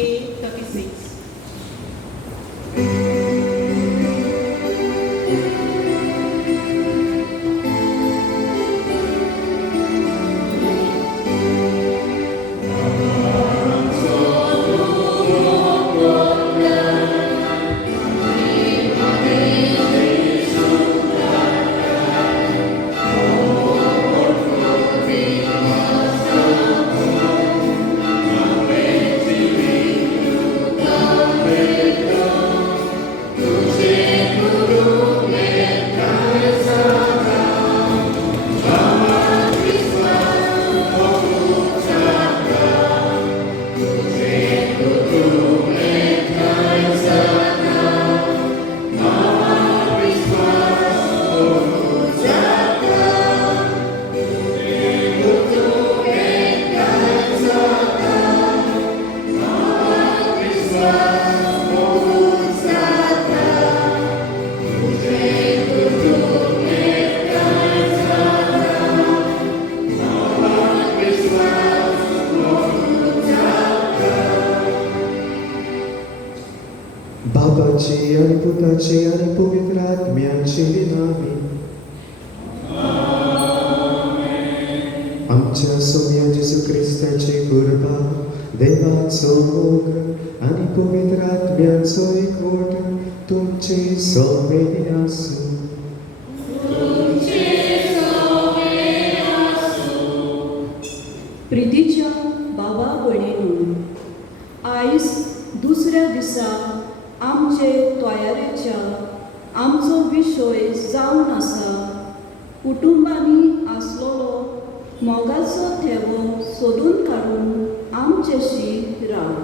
A36. बाबाची आणि पुताची आणि पवित्र आत्म्याची नावे आमच्या सोम्या जेजू ख्रिस्ताची कृपा देवाचो मोग आणि पवित्र आत्म्याचो एकवट तुमचे सोबत आसूं. प्रितीच्या बाबा भयणींनो, आयज दुसऱ्या दिसा आमचे तयारेच्या आमचो विशय जावन आसा कुटुंबांनी आसलोलो मोगाचो थेवो सोदून काडून आमचेशी राव.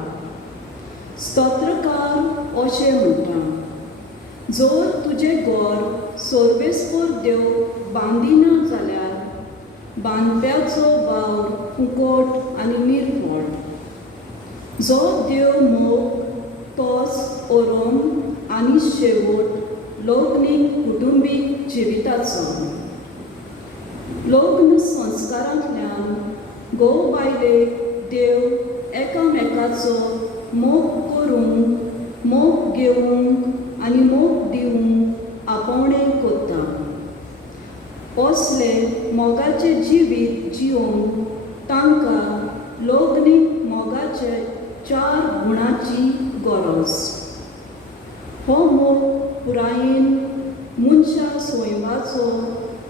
स्तोत्रकार अशें म्हणटा, जर तुजें घर सोर्बेस्पर देव बांदिना जाल्यार बांदप्याचो वावर फुकट आनी निर्फळ. जो देव मोग तोच ओरोम आनी शेवट लग्नीक कुटुंबीक जिविताचो. लग्न संस्कारांतल्यान घोव बायलेक देव एकामेकाचो मोग करूंक, मोग घेवंक आनी मोग दिवंक आपोवणें करता. असले मोगाचे जिवीत जिवंक तांकां लग्नीक मोगाचे 4 गुणांची गरज. हो मोग पुरायेन मनशा स्वयंभावाचो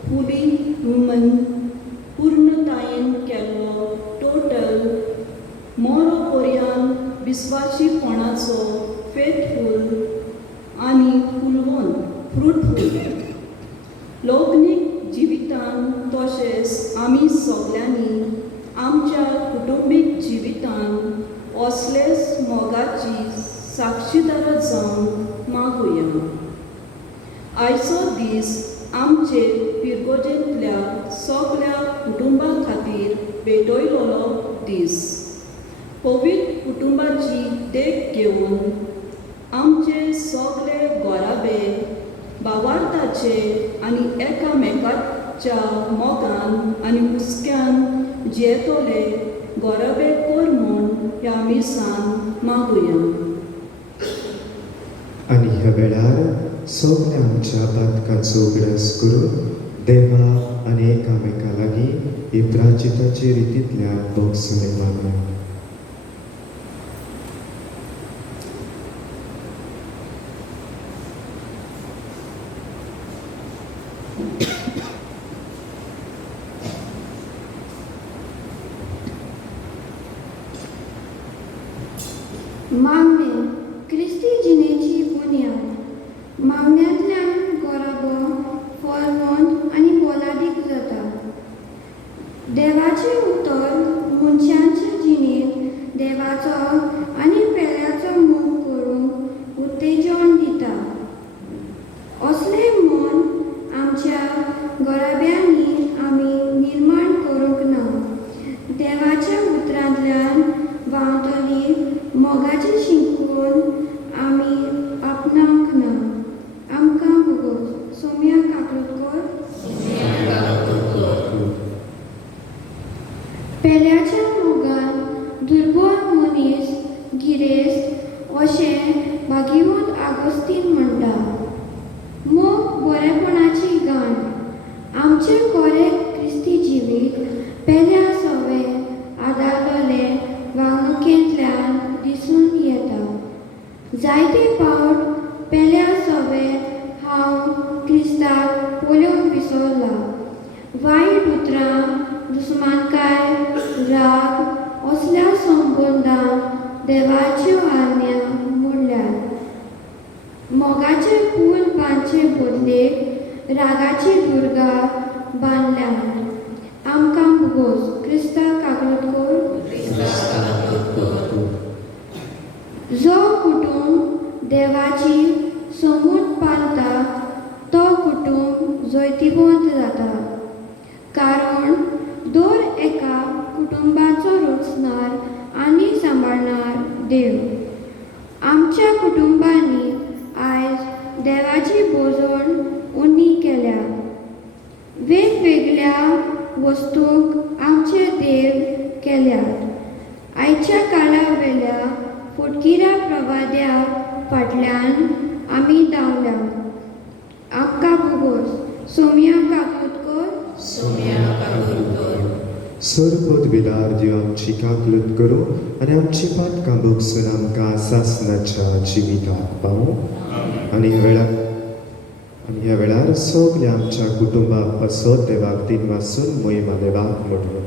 फुली ह्युमन पूर्णतायेन केल्लो टोटल मरो पर्यंत विस्वासीपणाचो फेथफूल आनी फ्रुटफूल. लग्नीक जिवितान तशेंच आमी सगल्यांनी आमच्या कुटुंबीक जिवितान असलेच मोगाची साक्षीदार जावंक मागुया. आयचो दीस आमचे पिरगोजेंतल्या सगल्या कुटुंबां खातीर भेटयलोलो दीस. पवित्र कुटुंबाची देख घेवन आमचे सगळे घोराबे भावार्थाचे आनी एकामेकाच्या मोगान आनी हुस्क्यान जियेतले घोराबे कर म्हूण ह्या मिसान मागुया. आणि ह्या वेळार सगल्या आमच्या बातकांचो उगडास करून देवा आनी एकामेका लागीं इब्राजिताचे रितींतल्यान भोगसणे मागूया. मागणे क्रिस्ती जिणेची बुन्याद. मागण्यांतल्यान गोराबो फळवंत आनी पोलादीक जाता. देवाचें उतर मनशांच्या जिणेंत देवाचो आनी पेल्याचो मोग करूंक उत्तेजन दिता. असलें मन आमच्या गोराब्यांनी आमी निर्माण करूंक ना. देवाच्या उतरांतल्यान व्हांवतली मोगाची शिंकून आमी आपणावंक ना. आमकां भोगोस. सोम्या काकूटकर. पेल्याच्या मोगान दुर्बळ मनीस गिरेस्त अशें भागीवंत आगोस्तीन म्हणटा. मोग बरेपणाची गाण आमचे कोरे क्रिस्ती जिवीत पेल्या सवे आदारलोले वागणुकेंतल्यान दिसून येता. जायते फावट पेल्या सवे हांव क्रिस्ताक पोलेवन विसरला. वायट उतरां, दुस्मानकाय, राग असल्या संबंदां देवाच्यो आज्ञा मोडल्यात. मोगाचे फूल बांदचे बदलेक रागाची दुर्गा बांदल्यात. आमकां भुगोस क्रिस्ताक काकूट कर. जो कुटुंब देवाची समूट पालता तो कुटुंब जैतिवंत जाता. कारण दर एका कुटुंबाचो रचणार आनी सांबाळणार देव. आमच्या कुटुंबांनी आयज देवाची बोजण उणी केल्या. वेगवेगळ्या वस्तूंक आमचे देव केल्यात. आयच्या काळा वेल्या फुटकिऱ्या प्रवाद्या फाटल्यान आमी धांवल्या. आमकां भुगोस सोम्या काकूट कर. सरपद विलार दिव आमची काकलूत करूं आनी आमची पातकां भोगसून आमकां सासणाच्या जिविताक पावूं. आनी ह्या वेळार सगल्या आमच्या कुटुंबाक पासत देवाक दिन वाचून मोहिमा देवाक म्हणून.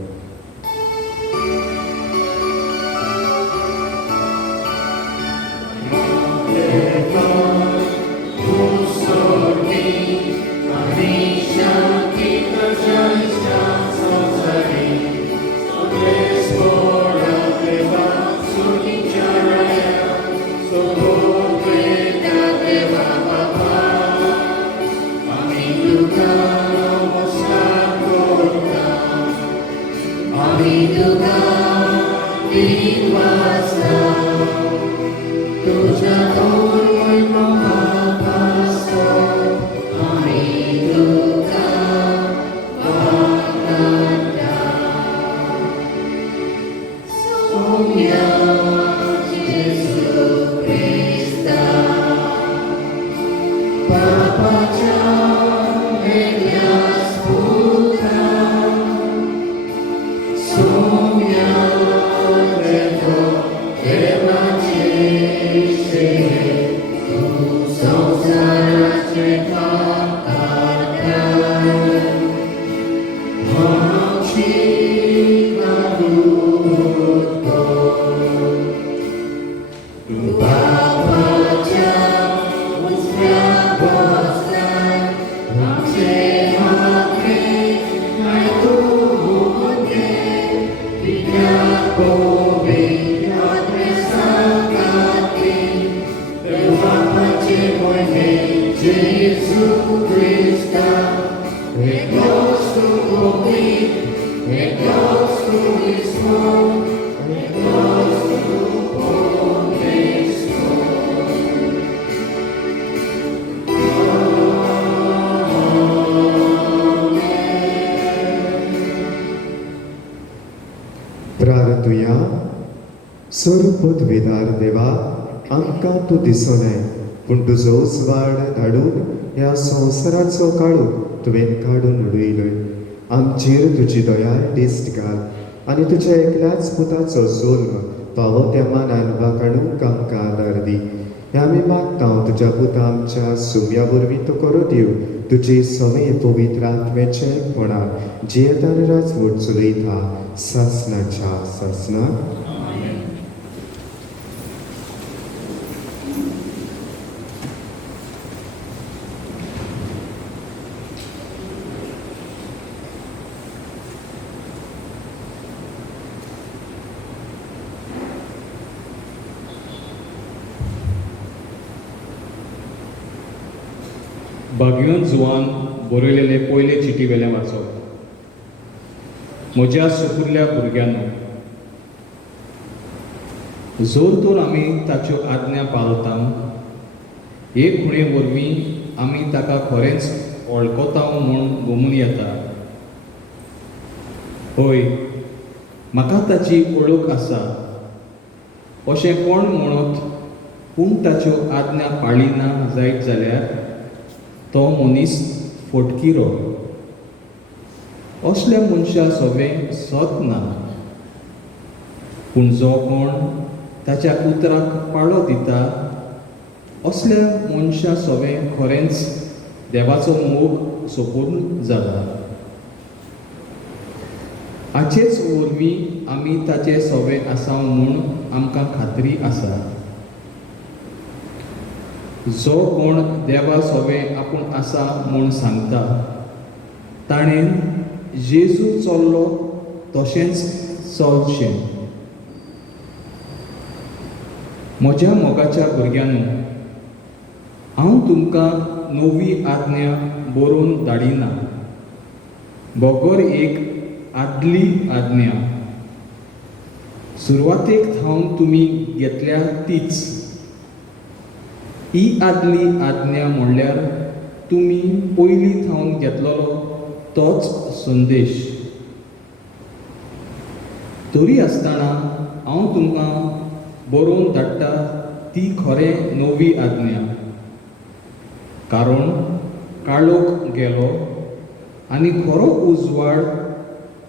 प्रार्थुया. सरपद वेदार देवा, आमकां तूं दिसोनाय पूण तुजो उजवाड धाडून ह्या संवसाराचो काळोख तुवें काडून उडयलोय. आमचेर तुजी दयाळ दिश्ट घाल आनी तुज्या एकल्याच पुताचो जल्म फावो त्या मानान वाखाणूंक आमकां आदार दी. हें आमी मागता तुज्या पुता आमच्या सुम्या वरवीं तूं करो दिव. तुजे सवे पवित्र आत्म्याचे कोणा जियेतान राजवट चलयता सासणाच्या सासणा. भाग्यवंत जुवान बरयलेले पयले चिटी वेलें वाचप. म्हज्या सुपुरल्या भुरग्यांनो, जोर तर आमी ताच्यो आज्ञा पाळटा, एक खुणे वरवीं आमी ताका खरेंच वळखता म्हूण गमून येता. हय, म्हाका ताची वळख आसा. अशें कोण म्हणत पूण ताच्यो आज्ञा पाळिना जायत जाल्यार तो मनीस फटकिरो. असल्या मनशा सवें सत ना. पूण जो कोण ताच्या उतराक पाळो दिता असल्या मनशा सवें खरेंच देवाचो मोग सोपून जाला. हाचेच वरवीं आमी ताचे सवें आसा म्हूण आमकां खात्री आसा. जो कोण देवा सवें आपूण आसा म्हूण सांगता ताणें जेजू चल्लो तशेंच चलचें. म्हज्या मोगाच्या भुरग्यांनो, हांव तुमकां नवी आज्ञा बरोवन धाडिना, बोगोर एक आदली आज्ञा. सुरवातेक थावन तुमी घेतल्या तीच. ही आदली आज्ञा म्हणल्यार तुमी पयलीं थावन घेतलेलो तोच संदेश. तरी आसतना हांव तुमकां बरोवन धाडटा ती खरें नवी आज्ञा. कारण काळोख गेलो आनी खरो उजवाड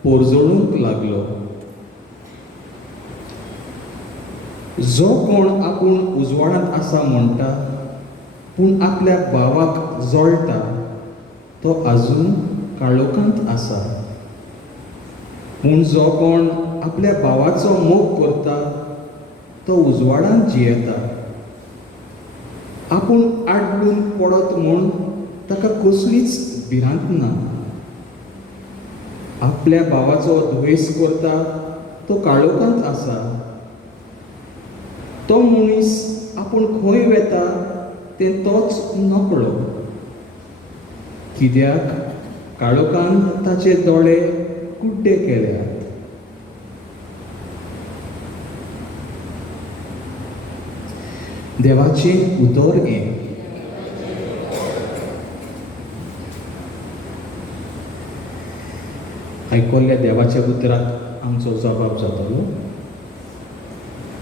पोरजळूंक लागलो. जो कोण आपूण उजवाडांत आसा म्हणटा पूण आपल्या भावाक जळटा तो आजून काळोखांत आसा. पूण जो कोण आपल्या भावाचो मोग करता तो उजवाडांत जियेता. आपूण आड्डून पडत म्हूण ताका कसलीच भिरांत ना. आपल्या भावाचो द्वेस करता तो काळोखांत आसा. तो मनीस आपूण खंय वेता तें तोच नकळो. कित्याक काळोखांत ताचे दोळे कुड्डे केल्यात. देवाचें उतर हें. आयकोल्ल्या देवाच्या उतराक आमचो जबाब जातलो.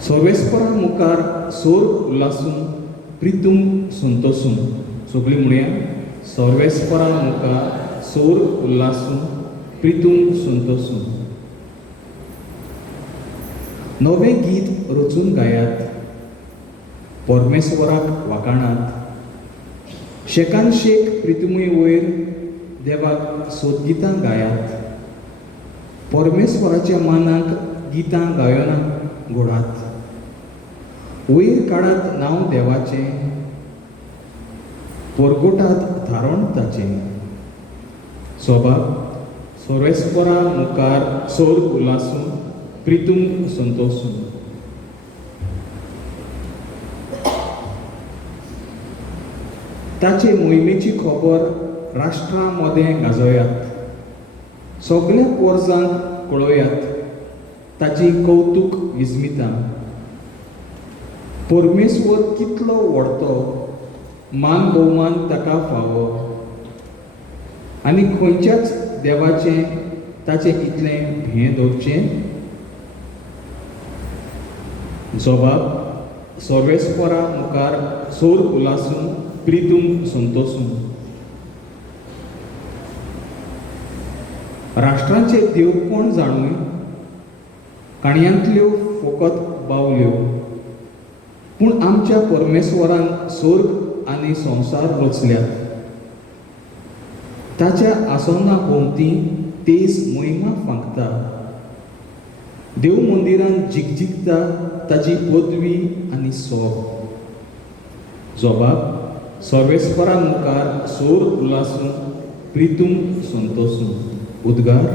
सर्वेस्परा मुखार सोर उल्हासून प्रितूम संतोसून. सगळीं म्हणया, सर्वेस्परा मुखार सोर उल्हासून प्रितूम संतोसून. नवें गीत रचून गायात. परमेश्वराक वाखाणात. शेकान शेक प्रितुमय वयर देवाक सोदगितां गायात. परमेश्वराच्या मानाक गितां गायनां घोडात. वयर काडात नांव देवाचें, परगोटात धारण ताचें. सोबाब सर्वेस्परा मुखार सोर उल्हासून प्रितूम संतोसून. ताचे मोहिमेची खबर राष्ट्रां मदें गाजोयात. सगळ्या पोरजांक कळयात ताची कौतूक विस्मितां. परमेश्वर कितलो व्हडतो, मान भोवमान ताका फावो. आनी खंयच्याच देवाचें ताचें इतलें भें दवरचें. जबाब सर्वेस्परा मुखार सोर उल्हासून प्रितूम संतोसून. राष्ट्रांचे देव कोण जाणूय, काणयांतल्यो फकत बावल्यो. पूण आमच्या परमेश्वरान स्वर्ग आनी संवसार रचल्यात. ताच्या आसना भोंवती तेज मोहिमा फांकता. देव मंदिरांत जिगजिगता ताची पदवी आनी सोब. जबाब सर्वेस्परा मुखार सोर उल्हासून प्रितूम संतोसून. उद्गार.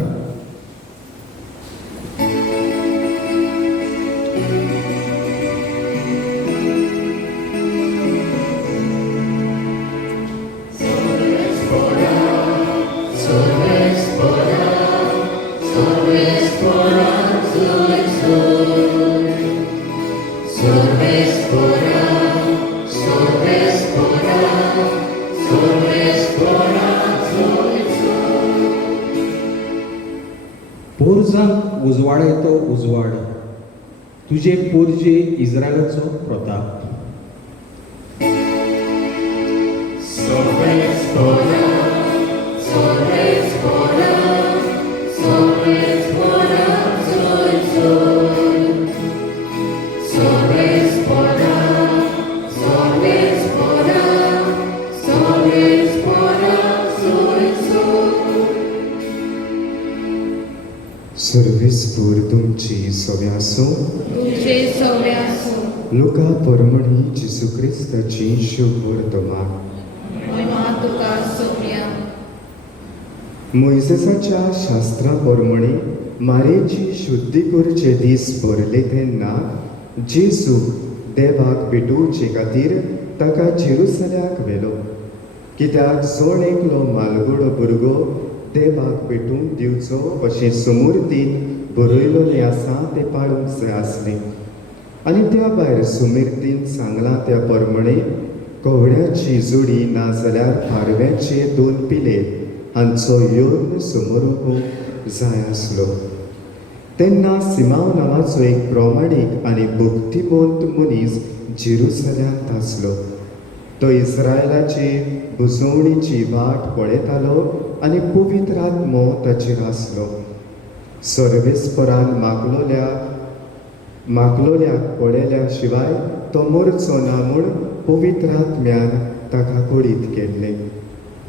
पोरजांक उजवाड येतो उजवाड. तुजे पोरजे इस्रायलाचो प्रताप. सर्वेस्पूर तुमची सव्यासो तुझे सव्यासो लुका परमणी जेसू क्रिस्ताची शुभ वर्तमान. महिमा तुका सव्या. मोइसेसाच्या शास्त्रा परमणी मारेची शुद्धी करचे दीस भरले तेन्ना जेजू देवाक भेटोवचे खातीर ताका जेरुसल्याक व्हेलो. कित्याक जोण एकलो मालगुडो भुरगो देवाक भेटूंक दिवचो अशें सुमूर्तीन बरयलोलें आसा तें पाळूंक जाय आसलें. आनी त्या भायर सुमिर्तीन सांगलां त्या प्रमाणे कोवड्याची जोडी ना जाल्यार पारव्याचे 2 पिले हांचो योग्य समारोह जाय आसलो. तेन्ना सिमाव नांवाचो एक प्रामाणीक आनी भक्तिमंत मनीस जेरुसल्यांत आसलो. तो इस्रायलाची बुजवणीची वाट पळयतालो आनी पवित्र आत्मो ताचेर आसलो. सर्वेस्परान मागलोल्याक पळयल्या शिवाय तो मरचो ना म्हूण पवित्र आत्म्यान ताका कुडीत केल्लें.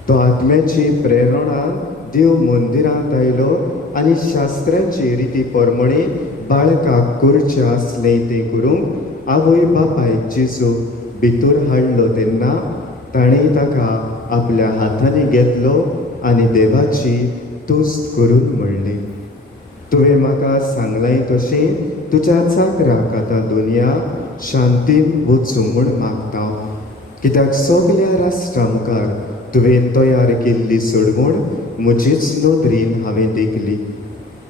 तो आत्म्याची प्रेरणा देव मंदिरांत आयलो आनी शास्त्रांची रिती प्रमाणे बाळकाक करचें आसलें तें करूंक आवय बापायक जेजू भितर हाडलो तेन्ना ताणें ताका आपल्या हातांनी घेतलो आनी देवाची तुस्त करून म्हणलें, तुवें म्हाका सांगलें तशें तुज्या चाकराक आतां दुनिया शांतीन वचूं म्हूण मागता. कित्याक सगल्या राष्ट्रां मुखार तुवें तयार केल्ली सडवण म्हजीच नदरेन हांवें देखली.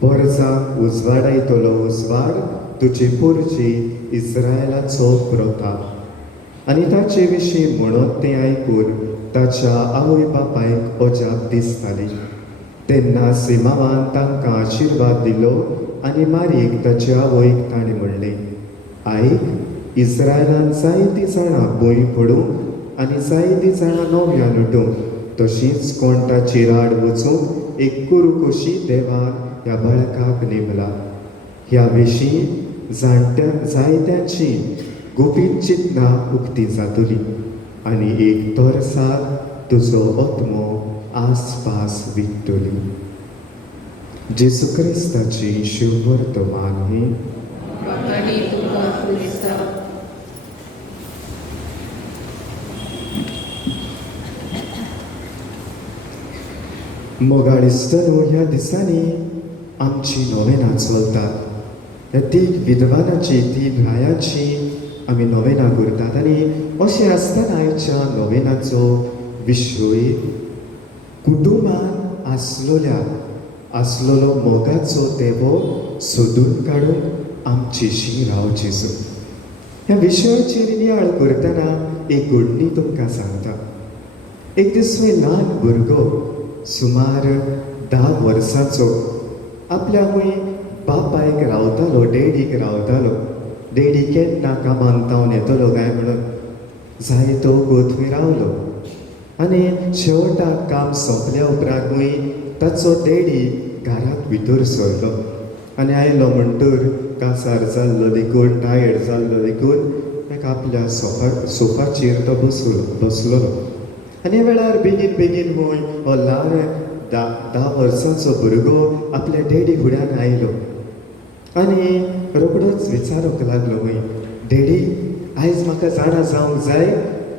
परजाक उजवाडायतलो उजवाड तुजे पोरजे इस्रायलाचो प्रताप. आनी ताचे विशीं म्हणत तें आयकून ताच्या आवय बापायक अजाप दिसताली. तेन्ना सिमावान तांकां आशिर्वाद दिलो आनी मारीक ताच्या आवयक ताणें म्हणलें, आयक, इस्रायलांत जायतीं जाणां भंय पडूंक आनी जायतीं जाणां नव्यान उठूंक तशींच कोण ताची राड वचूंक एक कुरू कशी देवान ह्या बाळकाक नेमला. ह्या विशीं जायत्यांची गुपीत चिंतना उक्ती जातली आनी एक तरसाद तुजो आत्मो आसपास विकतली. जेजू क्रिस्ताची शुभ वर्तमान ही वाकडी तुका क्रिस्ता. मोगाळिस्तनो ह्या दिसांनी आमची नोवेनां चलतात. ह्या 3 विद्वानाची 3 रायांची आमी नोवेनां करतात आनी अशें आसतना आयच्या नोवेनाचो विशय कुटुंबान आसलोलो मोगाचो तेवो सोदून काडूंक आमचेशी राव जेजू. ह्या विशयाचेर नियाळ करतना एक घडणी तुमकां सांगता. एक दिसवे ल्हान भुरगो सुमार 10 वर्सांचो आपल्या हूंय बापायक रावतालो, डॅडीक रावतालो. डॅडी केन्ना कामांक तावन येतलो काय म्हणून जाय तो गोथवी रावलो. आनी शेवटाक काम सोंपल्या उपरांत हूंय ताचो डॅडी घरांत भितर सरलो आनी आयलो म्हणटर कांसार जाल्लो देखून, टायर्ड जाल्लो देखून ताका आपल्या सोफाचेर तो बसलोलो. आनी ह्या वेळार बेगीन हूंय हो ल्हान 10 वर्सांचो भुरगो आपल्या डॅडी फुड्यान आयलो आनी रोखडोच विचारूंक लागलो, हूंय डॅडी, आयज म्हाका जाणा जावंक जाय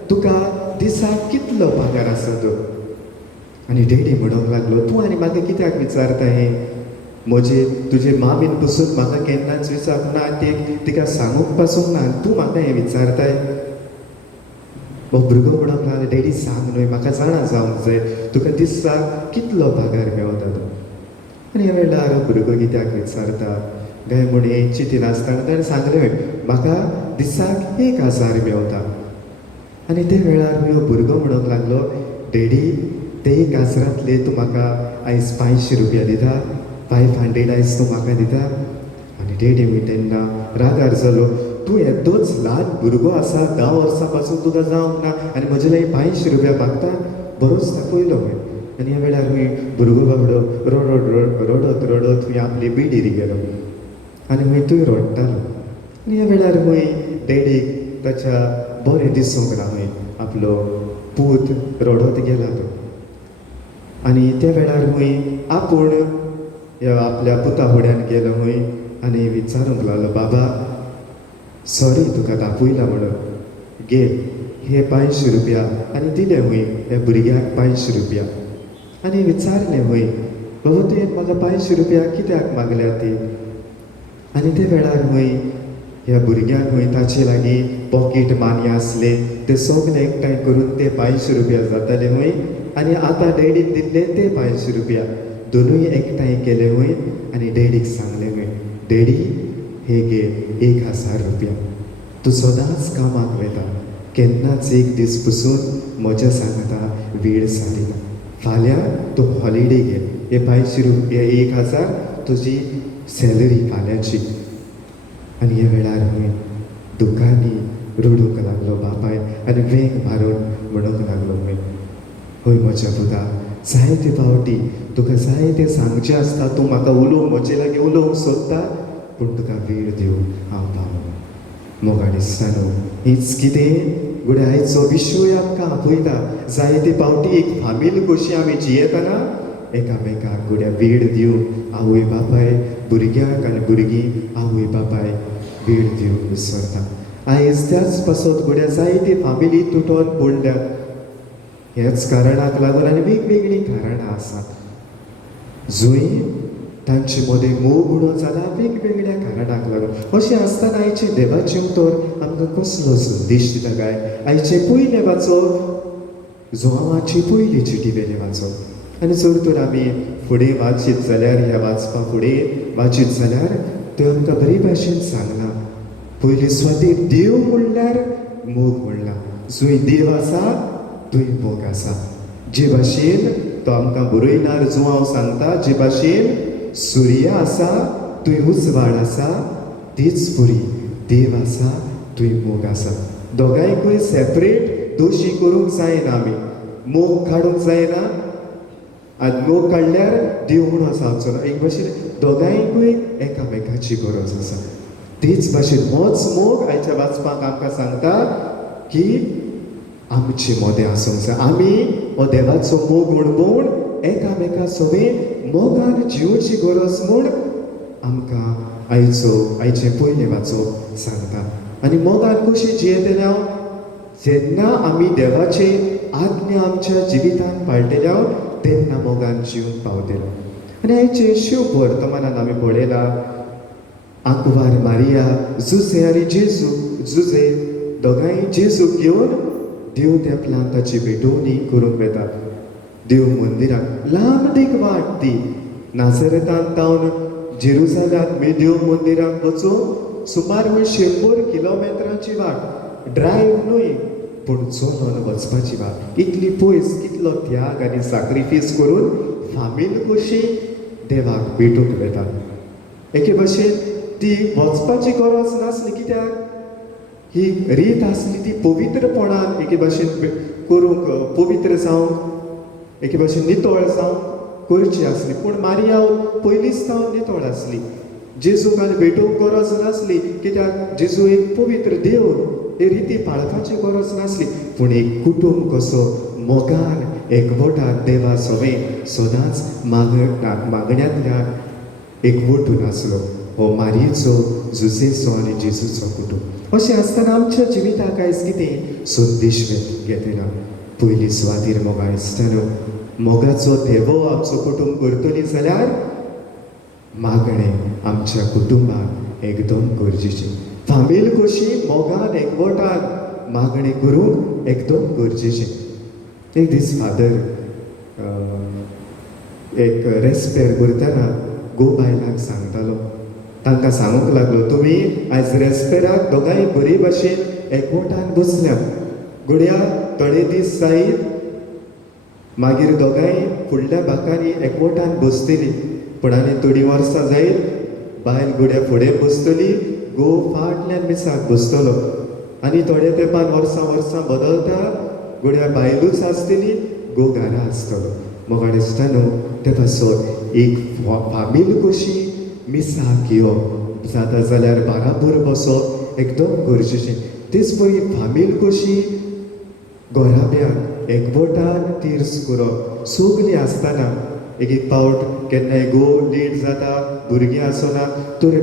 तुका दिसाक कितलो पगार आसा तो? आनी डॅडी म्हणूंक लागलो, तूं आनी म्हाका कित्याक विचारता हें? तुजे मामीन पसून म्हाका केन्नाच विचारूंक ना, तिका सांगूंक पासून ना, तूं म्हाका हें विचारताय? हो भुरगो म्हणूंक लागलो, डॅडी सांग न्हय, म्हाका जाणा जावंक जाय तुका दिसाक कितलो पगार मेळटा तो? आनी ह्या वेळार भुरगो कित्याक विचारता काय म्हूण हें चिंतीन आसतना ताणें सांगलें, म्हाका दिसाक 1000 मेळटा. आनी ते वेळार हो भुरगो म्हणूंक लागलो, डॅडी, ते 1000तले तूं म्हाका आयज 500 रुपया दिता, 500 आयज तूं म्हाका दिता? आनी आनी डेडी वय तेन्ना रागार जालो तूं येदोच ल्हान भुरगो आसा 10 वर्सां पासून तुका जावंक ना आनी म्हजे लागीं 500 रुपया मागता बरोच दाखयलो वय आनी ह्या वेळार वय भुरगो बाबडो रडत रडत वय आपली बिडीर गेलो आनी वय थंय रडटालो आनी ह्या वेळार वय डेडीक ताच्या बरें दिसूंक ना वय आपलो पूत रडत गेला तो आनी त्या वेळार वय आपूण आपल्या पुता फुड्यान गेलो वय आनी विचारूंक लागलो बाबा सॉरी तुका दाखयला म्हणून घे हे 500 रुपया आनी दिले वय ह्या भुरग्याक 500 रुपया आनी विचारलें वय बाबा तुवें म्हाका 500 रुपया कित्याक मागल्या ती आनी त्या वेळार वय ह्या भुरग्याक वय ताचे लागीं पॉकेट मानी आसले ते सगळे एकठांय करून ते 500 रुपया जाताले वय आनी आतां डॅडीन दिल्ले ते 500 रुपया दोनूय एकठांय केले वय आनी डॅडीक सांगलें वय डॅडी हे घे 1000 रुपया तूं सदांच कामाक वयता केन्नाच एक दीस पसून म्हज्या सांगता वेळ सारिना फाल्यां तूं हॉलिडे घे हे 500 रुपया 1000 तुजी सॅलरी फाल्यांची आनी ह्या वेळार वय दुकानी रडूंक लागलो बापाय आनी वेग मारून म्हणूंक लागलो वय हय म्हज्या पुता जायते फावटी तुका जाय तें सांगचें आसता तूं म्हाका उलोवंक म्हजे लागीं उलोवंक सोदता पूण तुका वेळ दिवंक हांव पावना मोगा दिसता न्हू हीच कितें घोड्या आयचो विशय आमकां आपयता जायते फावटी एक फामील कशी आमी जियेतना एकामेकाक घोड्या वेळ दिवंक आवय बापाय भुरग्याक आनी भुरगीं आवय बापाय वेळ दिवंक विसरता आयज त्याच पासत घोड्या जायते फामिली तुटोन पडल्या हेच कारणाक लागून आनी वेगवेगळीं कारणां आसात जंय तांचे मदें मोग उणो जाला वेगवेगळ्या कारणाक लागून अशें आसतना आयचे देवाचे उतर आमकां कसलो संदेश दिता काय आयचे पयले वाचप जोवाची पयली चिटी वेले वाचप आनी जर तर आमी फुडें वाचीत जाल्यार ह्या वाचपा फुडें वाचीत जाल्यार तो आमकां बरे भाशेन सांगना पयली सुवातेर देव म्हणल्यार मोग म्हणला जंय देव आसा थंय मोग आसा जे भाशेन तो आमकां बरयणार जो हांव सांगता जे भाशेन सूर्य आसा थंय उजवाड आसा तीच पुरी देव आसा थंय मोग आसा दोगांयकूय सेपरेट दोशी करूंक जायना आमी मोग काडूंक जायना आनी मोग काडल्यार देव म्हणून जावचो ना एक भाशेन दोगांयकूय एकामेकाची गरज आसा तेच भाशेन होच मोग आयच्या वाचपाक आमकां सांगता की आमचे मदें आसूंक जाय आमी हो देवाचो मोग उणभवून एकामेका सगळें मोगान जिवची गरज म्हूण आमकां आयचें पयलें वाचप सांगता आनी मोगान कशी जियेतल्या जेन्ना आमी देवाचे आज्ञा आमच्या जिवितांत पाळटल्या तेन्ना मोगान जिवन पावतलो आनी आयचे शिव वर्तमानान आमी पळयला आंकवार मारिया जुसे आनी जेजू जुजे दोगांय जेजूक घेवन देव तेंपलांत ताची भेटवणी करूंक वेता देव मंदिराक लांब दीक वाट ती नासरतांत तावन जेरुसालांत देव मंदिराक वचूंक सुमार 100 किलोमिटरांची वाट ड्रायव्ह न्हय पूण चलून वचपाची वाट इतली पयस कितलो त्याग आनी सॅक्रिफायस करून फामील कशी देवाक भेटूंक वेता एके भाशेन ती वचपाची गरज नासली कित्याक ही रीत आसली ती पवित्रपणान एके भाशेन करूंक पवित्र जावंक एके भाशेन नितळ जावंक करची आसली पूण मारिया पयलींच जावन नितळ आसली जेजूक आनी भेटूंक गरज नासली कित्याक जेजू एक पवित्र देव हे रिती पाळपाची गरज नासली पूण एक कुटुंब कसो मोगान एकवटान देवा सगळें सदांच मागण्यांतल्यान एकवटून आसलो हो मारयेचो जुजेचो आनी जेजूचो कुटुंब अशें आसतना आमच्या जिविताक आयज कितें संदेश घेतला पयली सुवातेर मोगा दिसता मोगाचो देवो आमचो कुटुंब करतली जाल्यार मागणें आमच्या कुटुंबाक एकदम गरजेचें फामील कशी मोगान एकवटान मागणें करूंक एकदम गरजेचें एक दीस फादर एक रेस्पेर करतना गो बायलांक सांगतालो तांकां सांगूंक लागलो तुमी आयज रेस्पेराक दोगांय बरे भाशेन एकवटान बसल्या घडया थोडे दीस जायत मागीर दोगांय फुडल्या बाकांनी एकवटान बसतलीं पूण आनी थोडीं वर्सां जायत बायल घोड्या फुडें बसतली घोव फाटल्यान मिसाक बसतलो आनी थोड्या तेंपान वर्सां बदलता घोड्या बायलूच आसतली घोव घरा आसतलो म्हाका दिसता न्हू ते पासून एक फामील कशी मिसाक येवप जाता जाल्यार बाराबर बसप एकदम गरजेचें तेच पळय फामील कशी घोराब्याक एकवटान तीर्स करप सगलीं आसतना एक पावट केन्नाय घोव लेट जाता भुरगीं आसना तर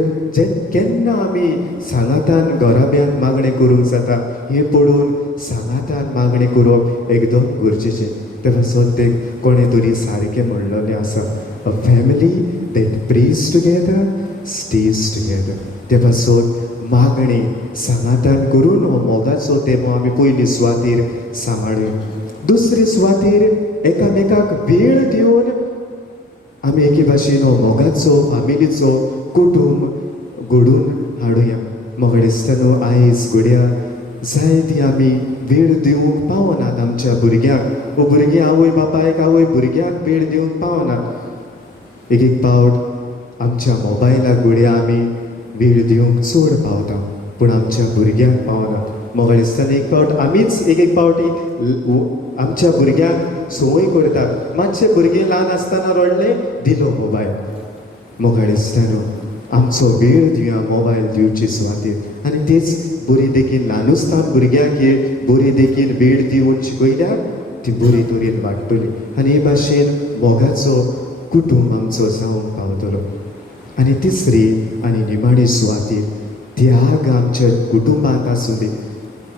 केन्ना आमी सांगातान घोराब्यान मागणें करूंक जाता हें पळोवन सांगातान मागणें करप एकदम गरजेचें ते पासून ते कोणें तरी सारकें म्हणलेलें आसा a family that prays together stays together ते पासून मागणी सांगातान करून हो मोगाचो तेमो आमी पयली सुवातेर सांबाळ्यो दुसरे सुवातेर एकामेकाक वेळ दिवन आमी एके भाशेन हो मोगाचो फामिलीचो कुटूंब घडोवन हाडुया म्हाका दिसता न्हू आयज घडया जायती आमी वेळ दिवंक पावनात आमच्या भुरग्यांक वो भुरगीं आवय बापायक आवय भुरग्यांक वेळ दिवंक पावनात एक पावट आमच्या मोबायलाक घडया आमी वेळ दिवंक चड पावता पूण आमच्या भुरग्यांक पावनात म्हाका दिसता एक पावट आमीच एक पावटी आमच्या भुरग्यांक संवय करतात मातशें भुरगीं ल्हान आसतना रडलें दिलो मोबायल म्हाका दिसता न्हू आमचो वेळ दिवया मोबायल दिवचे सुवातेर आनी तेच बरी देखीन ल्हानूचतान भुरग्यांक हे बरी देखीन वेळ दिवन शिकयल्यार ती बरी तरेन वाडटली आनी हे भाशेन मोगाचो कुटूंब आमचो जावंक पावतलो आनी तिसरी आनी निमाणी सुवातेर त्याग आमच्या कुटुंबांत आसूं दी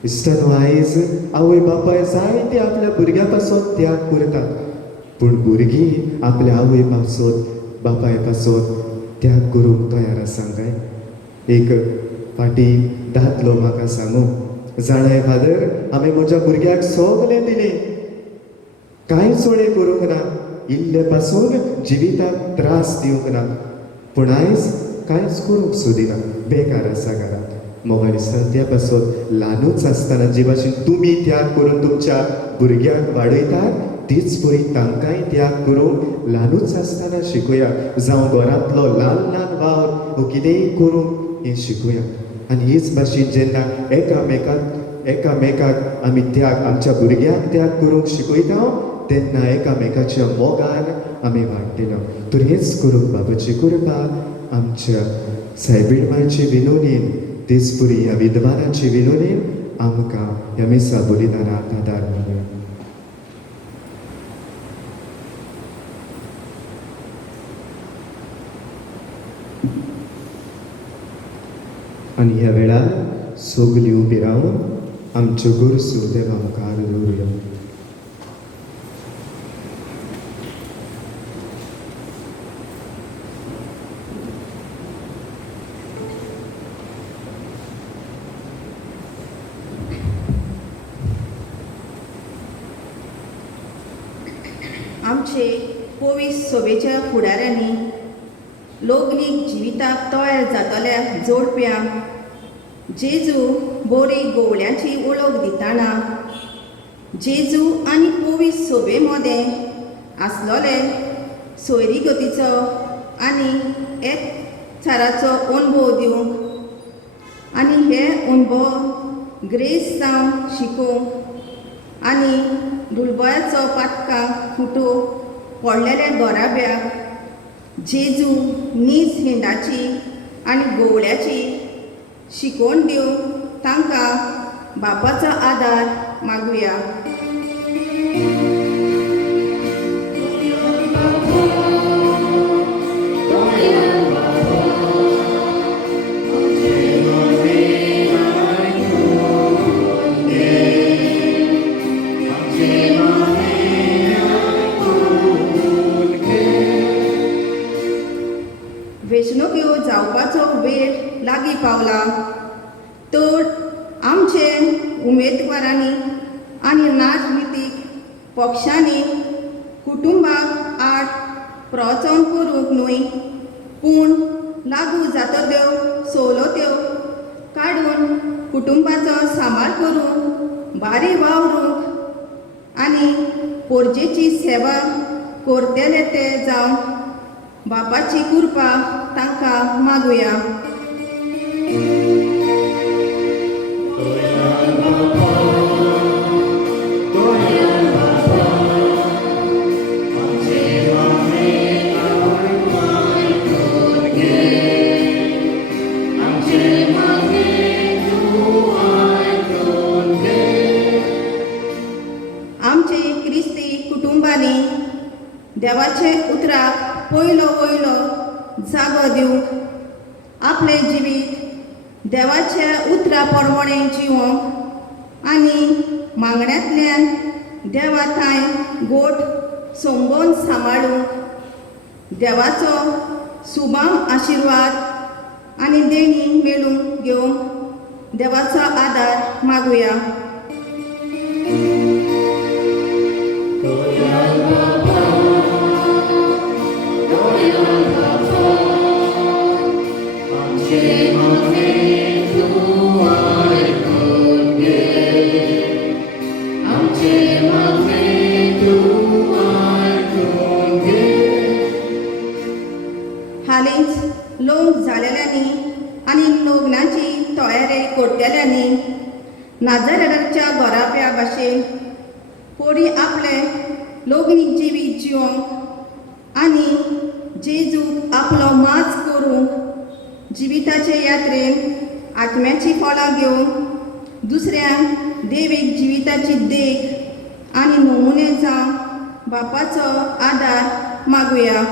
दिसता न्हू आयज आवय बापाय जायते आपल्या भुरग्यां पासून त्याग करतात पूण भुरगीं आपल्या आवय पासून बापाय पासून त्याग करूंक तयार आसा काय एक फाटी दादलो म्हाका सांगू जाणाय फादर हांवें म्हज्या भुरग्याक सगलें दिलें कांयच उणें करूंक ना इल्ले पासून जिविताक त्रास दिवंक ना पूण आयज कांयच करूंक सोदिना बेकार आसा घरांत म्हाका दिसता त्या पासून ल्हानूच आसतना जे भाशेन तुमी त्याग करून तुमच्या भुरग्यांक वाडयतात तीच बरी तांकांय त्याग करूंक ल्हानूच आसतना शिकोया जावं घरांतलो ल्हान ल्हान वावर वो कितेंय करूंक हें शिकोया आनी हीच भाशेन जेन्ना एकामेकाक आमी त्याग आमच्या भुरग्यांक त्याग करूंक शिकयता तेन्ना एकामेकाच्या मोगान आमी वाडटलो तर हेंच करूंक बाबाची कृपा आमच्या सायबीण विनोदीन तेच पुरी ह्या विद्वानाची विनोदीन आमकां ह्या मिसा बलिदानाक आदार मेळ्ळो आनी ह्या वेळार सगळीं उबी रावन आमच्यो गरजो देवा मुखार दवरुया आमचे पोवीस सभेच्या फुडाऱ्यांनी लोकलीक जिविताक तयार जातल्या जोडप्यांक जेजू बोरी गोवळ्याची वळख दिताना जेजू आनी पोवीस सभे मदें आसलोले सोयरीगतीचो आनी एकचाराचो अनुभव दिवंक आनी हे अनुभव ग्रेस जावन शिकोवंक आनी दुलबयाचो पातकां फुटोवंक पडलेल्या घोराब्याक जेजू नीज हिंडाची आनी गोवळ्याची शिकोवन दिवंक तांकां बापाचो आदार मागुया वेंचणुक्यो जावपाचो वेळ लागीं पावला तर आमचे उमेदवारांनी आनी राजनितीक पक्षांनी कुटुंबाक आड प्रवचन करूंक न्हय पूण लागू जाता त्यो सवलत्यो काडून कुटुंबाचो सांबाळ करून बारी वावरूंक आनी पोरजेची सेवा करतले ते जावन बापाची कृपा तांकां मागुया. आमचे क्रिस्ती कुटुंबांनी देवाचे उतराक पयलो वयलो जागो दिवंक आपले जिवीत देवाच्या उतरा प्रमाणे जिवंक आनी मागण्यांतल्यान देवा थंय गोठ सोंबोवन सांबाळूंक देवाचो सुभाम आशिर्वाद आनी देणी मेळूंक घेवंक देवाचो आदार मागुया. हालींच लग्न जालेल्यांनी आनी लग्नाची तयारी करतल्यांनी नाजारेच्या घोराप्या भाशेन पोरी आपले लग्नीक जिवीत जिवंक आनी जेजूक आपलो माज करूंक जिविताचे यात्रेन आत्म्याची फळां घेवंक दुसऱ्यांक देवीक जिविताची देख आनी नमुने जावन बापाचो आदार मागुया.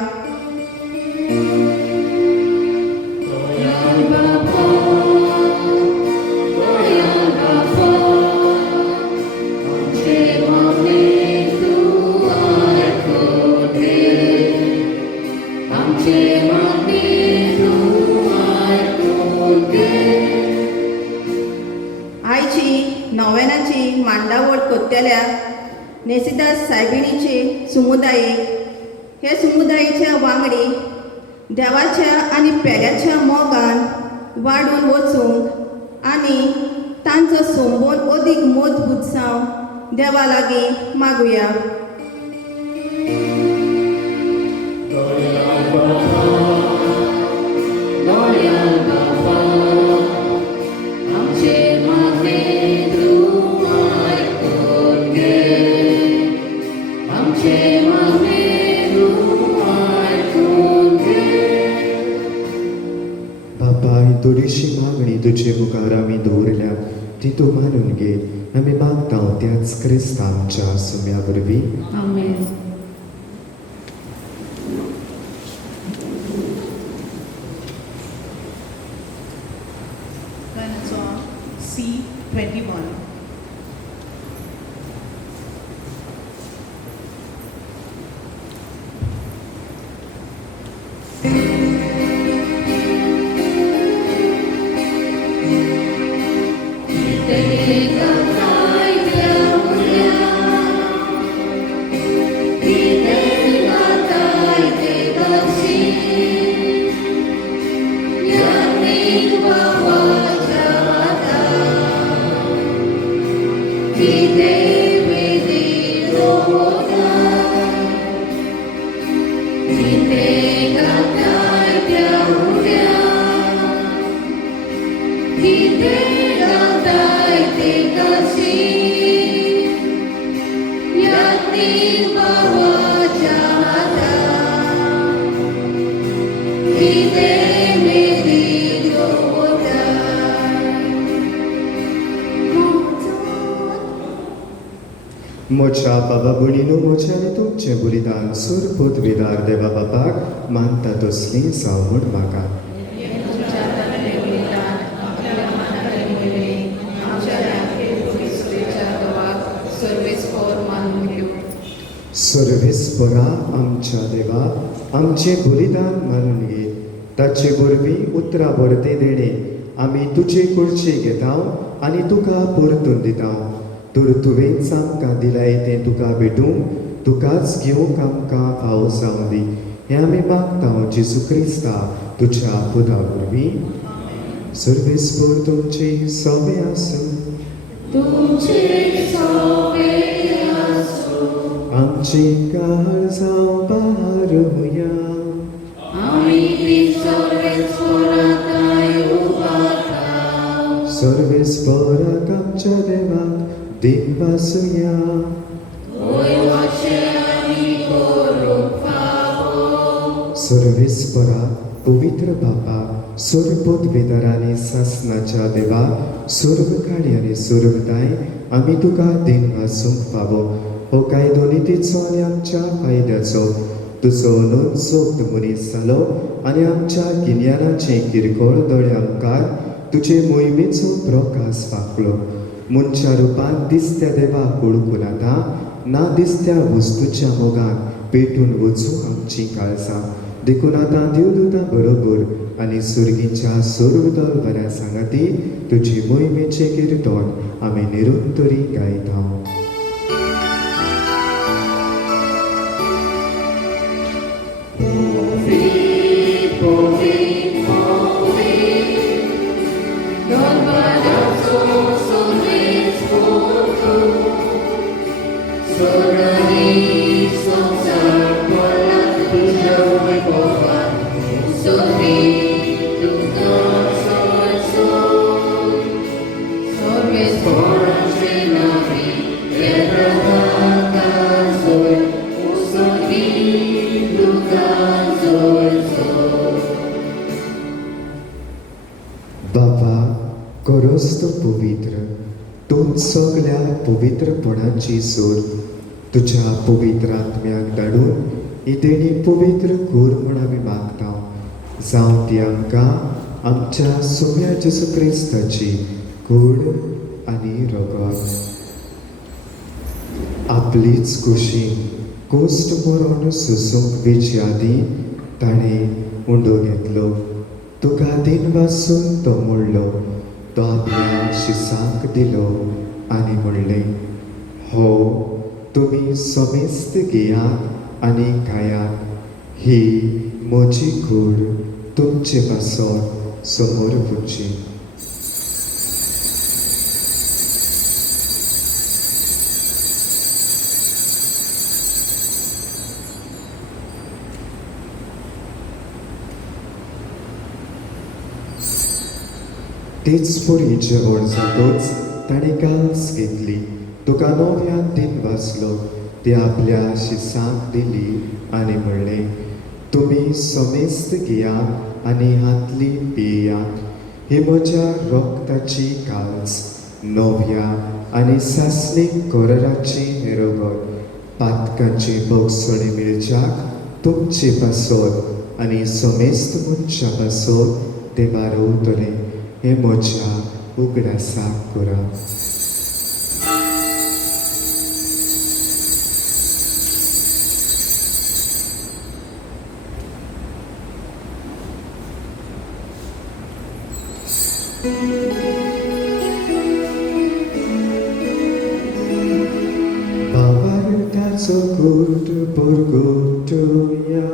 आयची नोवेनाची मांडावळ करतल्या नेसिदास सायबिणीचे समुदायीक हे समुदायाच्या वांगडी देवाच्या आनी पेड्याच्या मोगान वाडून वचूंक आनी तांचो सोंबोन अदीक मजबूत जावं देवा लागीं मागुया. थोडीशी मागणी तुजे मुखार आमी दवरल्या ती तूं मानून घे. आमी मागता त्याच क्रिस्त आमच्या सुम्या वरवीं. आमेन. C21. म्हज्या बाबा भयणीनो म्हजें आनी तुमचें बलिदान सुरपूत विदार देवा बापाक मानता तसलीं जावं म्हूण म्हाका. सर्वेस्परा आमच्या देवा आमचें बलिदान मानून घे. ताचे वरवीं उतरां परते देणे आमी तुजे कुडचे घेता आनी तुका परतून दिता. तर तुवेंच आमकां दिलाय तें तुका भेटूंक तुकाच घेवंक आमकां फावो जावं दी. हें आमी मागता जेजू क्रिस्ता तुज्या पुता वरवीं. सर्वेस्पर तुमची सवे आसूं. आमची काळजां पारुया. सर्वेस्पराक आमच्या देवाक दिन वासुया. सर्वेस्परा पवित्र बापा सर्वपद वेदारांनी सासनाच्या देवा सर्वकाळी आनी सर्वदाय आमी तुका दिन वासूंक फावो. हो कायदो नितीचो आनी आमच्या फायद्याचो तुजो नोंदसोक्त मनीस जालो आनी आमच्या गिन्यानाचे किरकोळ दोळे आमकां तुजे मोहिमेचो प्रकाश पाकलो. मनच्या रुपान दिसत्या देवाक ओळखून आतां ना दिसत्या वस्तूच्या मोगान पेटून वचूं आमची काळजां. देखून आतां देवदूतां बरोबर आनी सुर्गीच्या सर्व दल बऱ्या सांगाती तुजी मोहिमेचे किर्तन आमी निरंतरी गायता. बाबा गरज पवित्र तूं सगल्या पवित्रपणाची सोर तुज्या पवित्र आत्म्याक धाडून ही देणी पवित्र कर म्हण आमी मागता. जावं ती आमकां आमच्या सोम्या जेजू क्रिस्ताची कूड आनी रगत. आपलीच कुशीन कोस्ट मरण सोसूंक वेचे आदीं ताणें उंडो घेतलो. तुका दिन वासून तो मोडलो. तो आपल्या शिसांक दिलो आनी म्हणलें, हो तुमी समेस्त घेयात आनी खायात. ही म्हजी कूड तुमचे पासोन समोर पुरची. तेच पोरी जेवण जातोच ताणें गाल्स घेतली. तुका नव्यान दिन वाचलो. ती आपल्या शिसांक दिली आनी म्हणलें, तुमी समेस्त घेयात आनी हातली पियात. ही म्हज्या रोगताची काल्स नव्या आनी सासणीक कोराची रगत. पातकांची बगसणी मिरच्याक तुमचे पासत आनी समेस्त मनशा पासत ते बारवतले. हे म्हज्या उगडासाक करा. Bawartaco kurt porgotoja.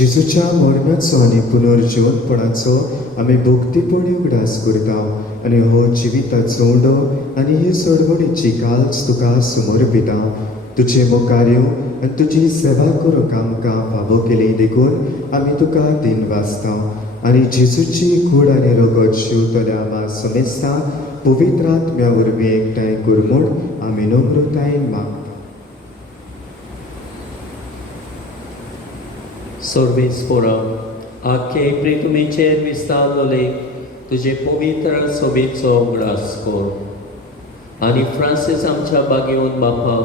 जेजूच्या मरणाचो आनी पुनर्जीवनपणाचो आमी भक्तीपणी उगडास करता आनी हो जिविताचो उंडो आनी ही सोडवणीची काल्स तुका समर्पिता. तुजे मुखार येवं आनी तुजी सेवा करूंक आमकां फावो केली देखून आमी तुका दिन वाचता आनी जेजूची कूड आनी रगत शिवतल्या आमा समेस्ता पवित्र आत्म्या वरवीं एकठांय कर म्हूण आमी नम्रतायेन मागता. Sorvespora, आखे प्रेतुमेचेर विस्तारलोले तुजे पवित्र सोबेचो उगडास कर. आनी फ्रांसीस आमच्या बागेवन बापा,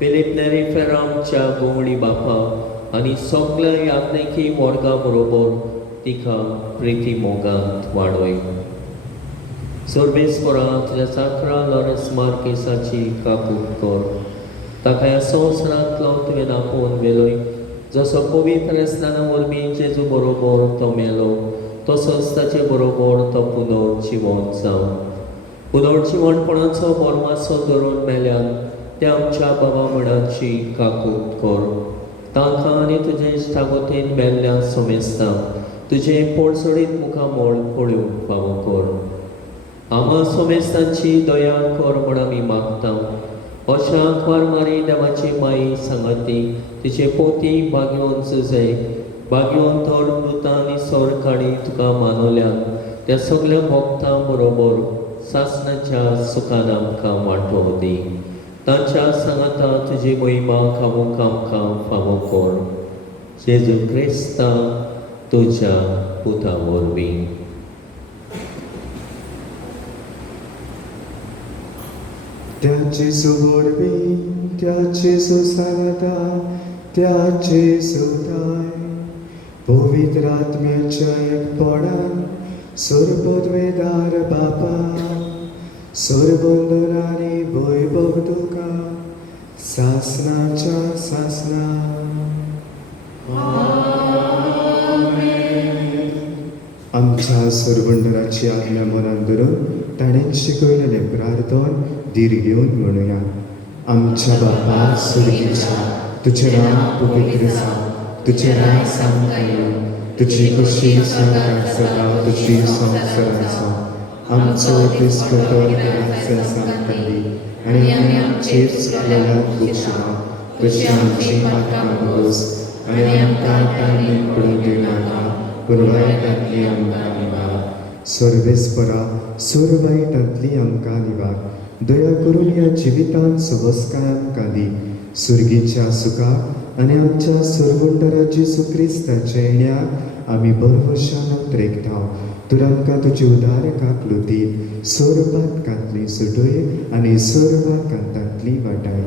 फिलिप नेरी फेरा आमच्या गोंगडी बापा आनी सगल्या याज्ञिकी वर्गा बरोबर तिका प्रिती मोगांत वाडय. सोर्बेस्परा तुज्या साकरा लॉरेन्स मार्केसाची काकूट कर. ताका ह्या संवसारांतलो तुवें आपोवन वेलोय. जसो पवित्र आसतना वरवीं जेजू बरोबर तो मेलो तसोच ताचे बरोबर तो पुनर्जीवन जावन पुनर्जीवनपणाचो बोरमासो धरून मेल्यान त्या आमच्या बाबा मणाची काकूट कर. तांकां आनी तुजे इश्टागोतीन मेल्ल्या सोमेस्तांक तुजे पोळसोडीत मुखामोळ पळोवंक फावो कर. आमा सोमेस्तांची दया कर म्हण आमी मागता. अशा अखबार देवाची माई सांगाती तिचे पोती बागयोन सुजे बागयोन थोर मृतां आनी सोर काडी तुका मानवल्या त्या सगळ्या भोगतां बरोबर सासणाच्या सुखान आमकां वांटो दी. तांच्या सांगाता तुजी महिमा खावूंक आमकां फावो कर. जेजू क्रिस्ता तुज्या पुता वरवीं. त्याचे सुवरवी त्याचे सुसागता त्याचे सुदाय पवित्र आत्म्याच्या एकपणान सर्वोद्वेदार बापा सर्वंदनानी वैभव तुका सासनाच्या सासना. आमच्या सर्वंडराची आज्ञा मनान धरून ताणें शिकयलेलें प्रार्थन धीर घेवन म्हणुया. आमच्या बापा सुर्गीच्या तुजें नांव पवित्र जावं, तुजें राज आमकां येवं, तुजी खुशी स्वर्गाक जाता तुजी संवसाराक जावं. आमचो दिसतो आमकां दी आनी आमी आमचेर चुकलेल्यांक बक्षिना तशी आमची पातकां भोस आनी आमकां ताणें पडूंक दिनाका पूण वायटांतली आमकां निवार. सर्वेस्परा वायटांतली आमकां निवार. दया करून ह्या जिवितांत सुवस्काय आमकां दी. सुर्गीच्या सुखाक आनी आमच्या सर्वंडरा जेजू क्रिस्ताच्या येण्याक आमी बरवशान उद्रेकता. तर आमकां तुजी उदारकाक लुतीन पातकांतली सुटय आनी पातकांतली वाटाय.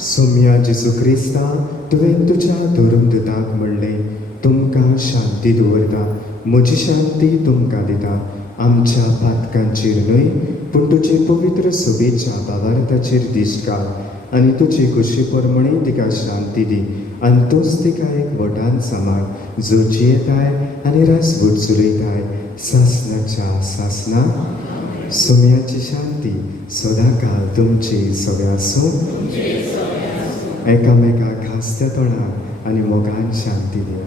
सोम्या जेजू क्रिस्ता तुवें तुज्या धर्मदूताक म्हणलें तुमकां शांती दवरता, म्हजी शांती तुमकां दिता. आमच्या पातकांचेर न्हय पूण तुजे पवित्र सोबेच्या भावार्थाचेर दिश्काल आनी तुजी खुशी परमणी तिका शांती दी. आनी तूंच तिका एक वटान सांबाळ जो जियेताय आनी रासभूत चलयताय सासनाच्या सासना. सोम्याची शांती सदांकाळ तुमची सगळ्या आसूं. एकामेकाक हास्या तोंडाक आनी मोगान शांती दिया.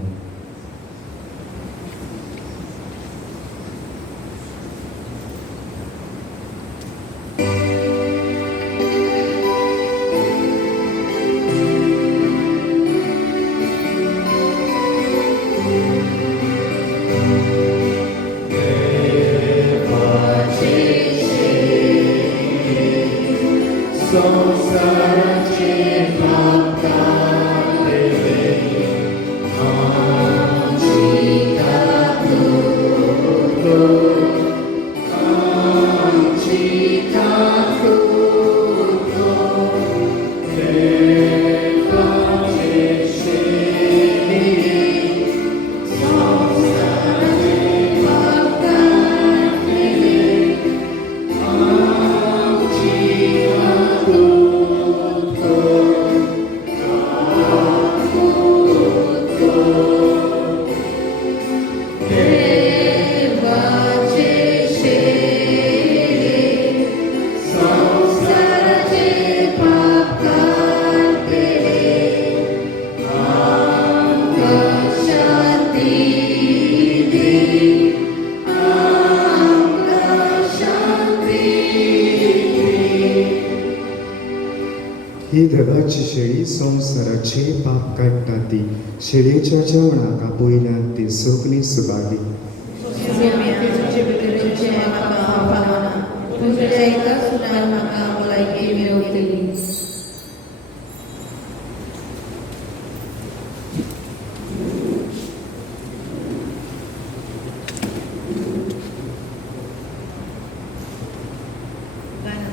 ही देवाची शेळी संवसाराचे पाप काडटा ती. शेळयेच्या जेवणाक आपयल्यान ती सगळीं सुबागी.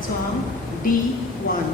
Song D1.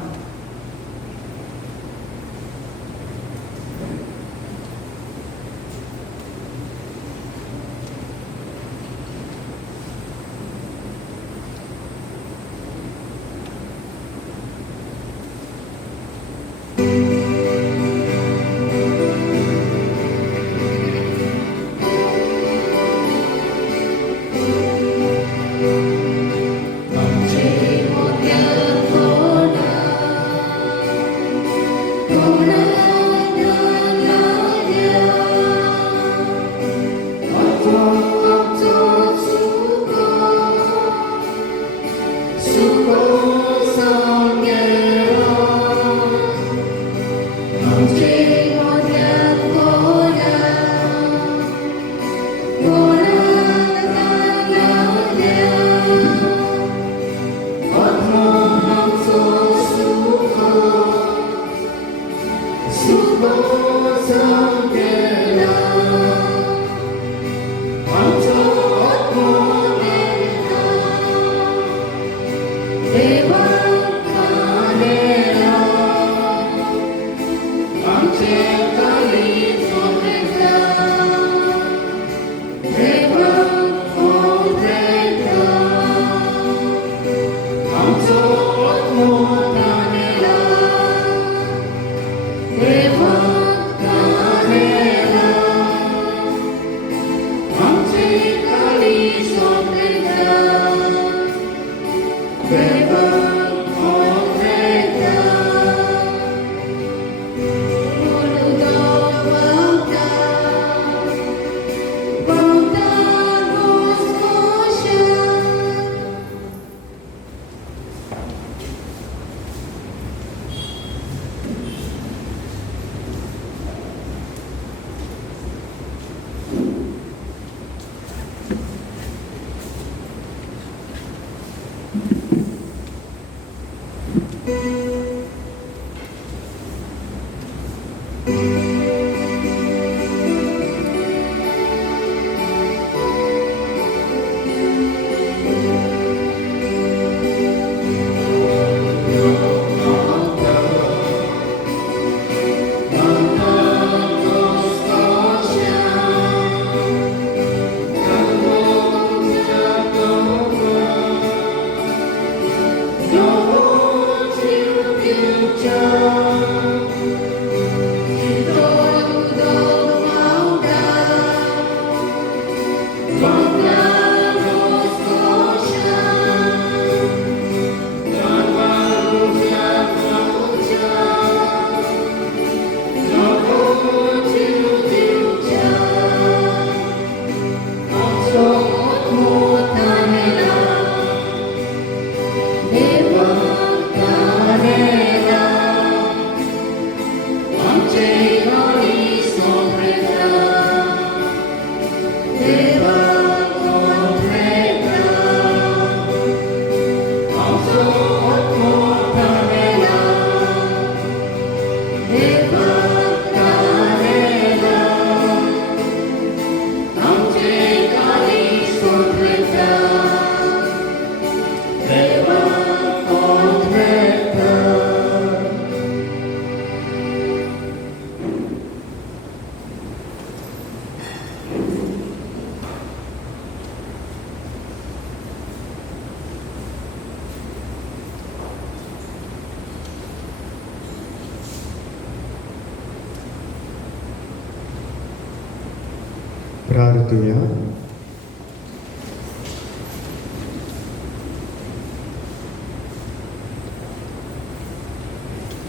प्रार्थूया.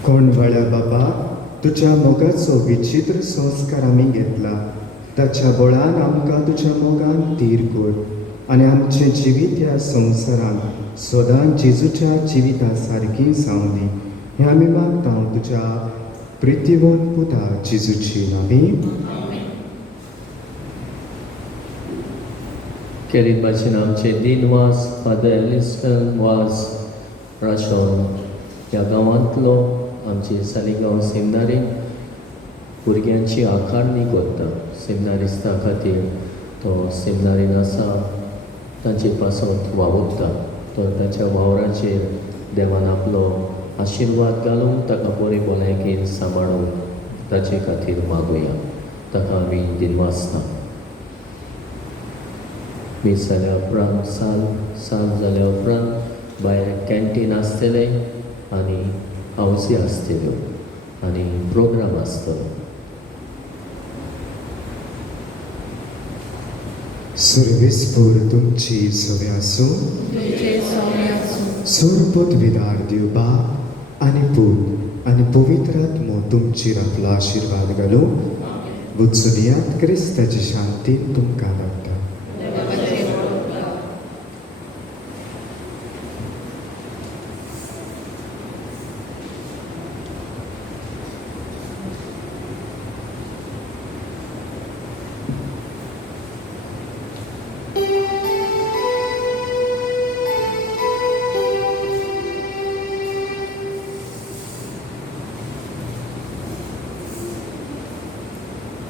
कोणवळ्या बाबा, तुझ्या मोगाचो विचित्र संस्कार आमी घेतला. ताच्या बळान आमकां तुज्या मोगान तीर कर आनी आमचें जिवीत ह्या संवसारांत सदांच जेजूच्या जिविता सारकी जावं दी. हें आमी मागता तुज्या प्रितीवन पुता जेजूची नांवी. केरीत भाशेन आमचे दिनवास फादर एलिस्टन वाज राशोन ह्या गांवांतलो आमची सालिगांव सेमिनारी भुरग्यांची आकारणी करता. सेमिनारिस्टां खातीर तो सेमिनारीन आसा तांचे पासत वावुरता. तो ताच्या वावराचेर देवान आपलो आशिर्वाद घालून ताका बरे भलायकेन सांबाळून ताचे खातीर मागुया. ताका आमी दिनवासता. 20 जाल्या उपरांत साल जाल्या उपरांत भायर कॅन्टीन आसतलें आनी हावसी आसतल्यो आनी प्रोग्राम आसतलो. सर्वेस्पर तुमची सवय आसूं. तुझे सौम्य आसूं. सोरपत विदार दिव बाप आनी पूत आनी पवित्र आत्मो तुमचेर आपलो आशिर्वाद घालूं वचून क्रिस्ताची शांतीन तुमकां धाडटा.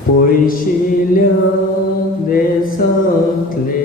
पयशिल्ल्या देसांतले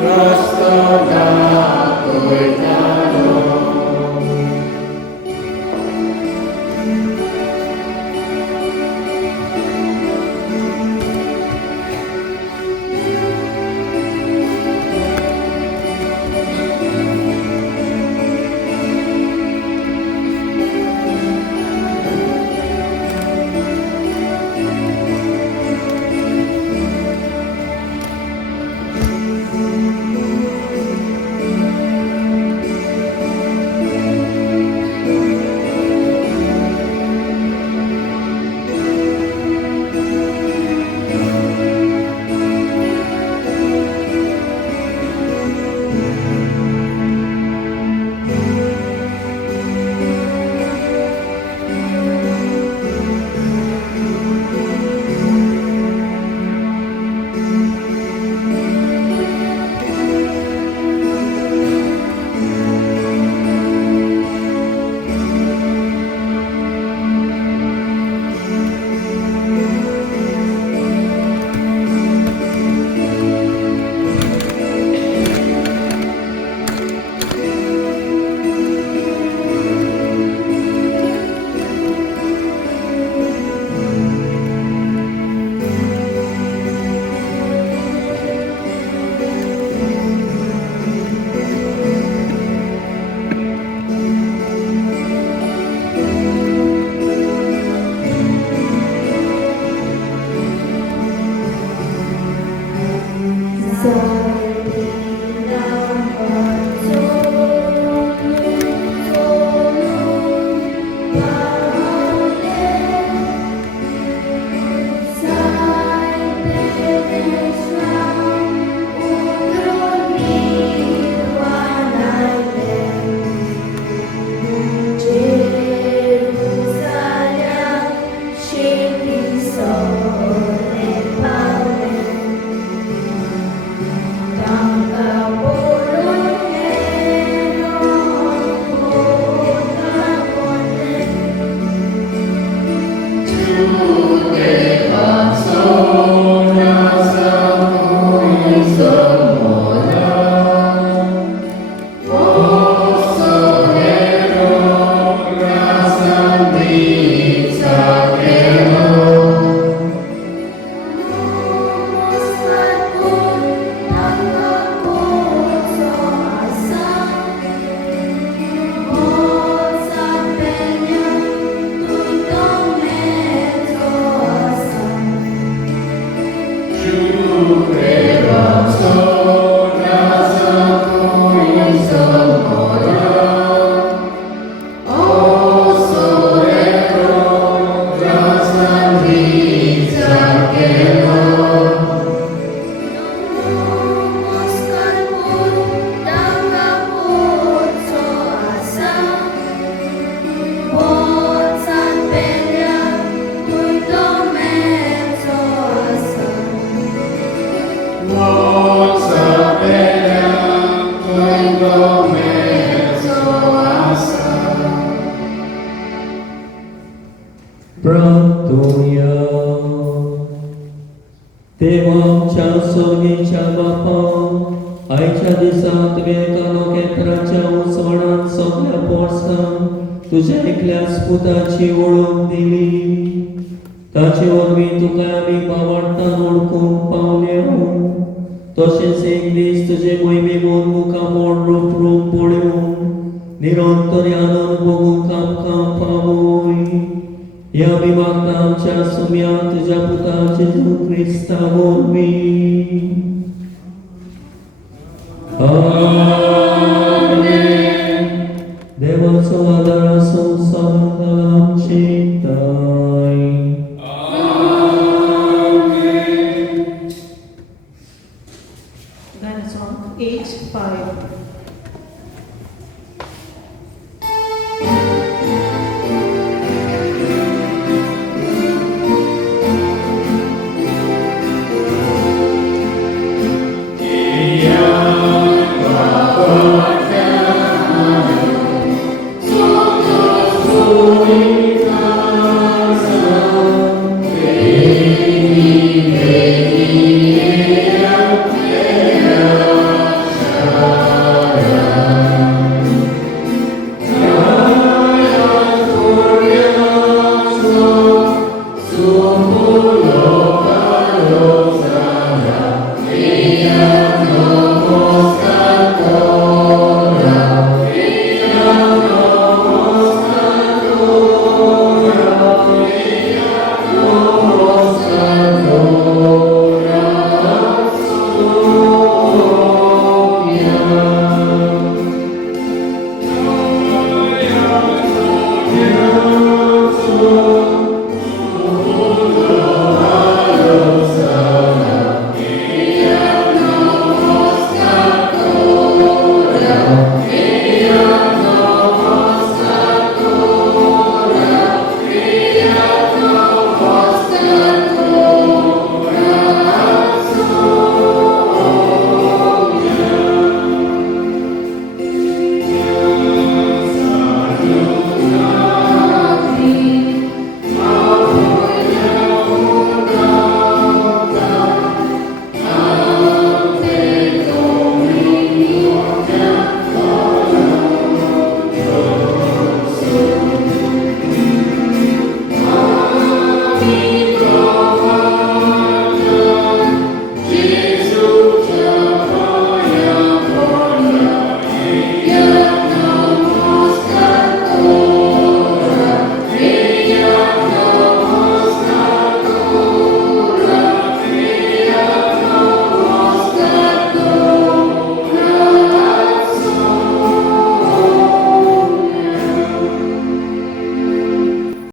Rasta da स्वर्गीच्या बापा आयच्या दिसा तुवें एका लोकेत्राच्या उसवणान सगळ्या पोरसांक तुज्या एकल्याच पुताची वळख दिली. ताचे वरवीं तुका आमी बावडटान ओळखूंक पावल्यो. तशेंच एक दीस तुजे मोहिमेमोन मुखामोड रूप पळोवन निरंतर आनंद भोगूंक आमकां पावय. हे आमी मागता आमच्या सुम्या तुज्या पुता जेजू क्रिस्ता वरवीं.